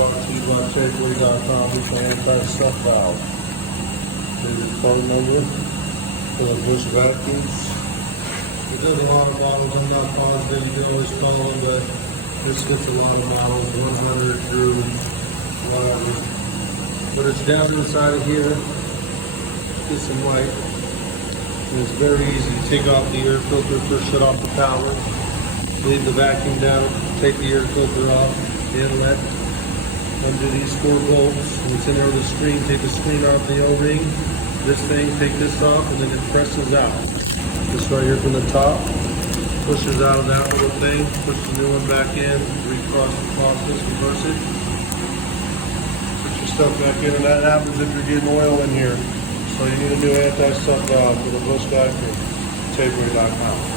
brought to you by takeaway.com. It's an anti-stuff valve. There's a phone number for the Busch vacuums. It does a lot of models. I'm not positive. You can always call them, but this gets a lot of models, 100 through whatever. But it's down inside of here. Get some light. And it's very easy to take off the air filter, first shut off the power, leave the vacuum down, take the air filter off, the inlet, undo these 4 bolts, and it's in there on the screen, take the screen off the O-ring, this thing, take this off, and then it presses out. This right here from the top, pushes out of that little thing, push the new one back in, recross the process, reverse it, put your stuff back in, and that happens if you're getting oil in here. So you need a new anti-stuff valve for the Busch vacuum. Takeaway.com.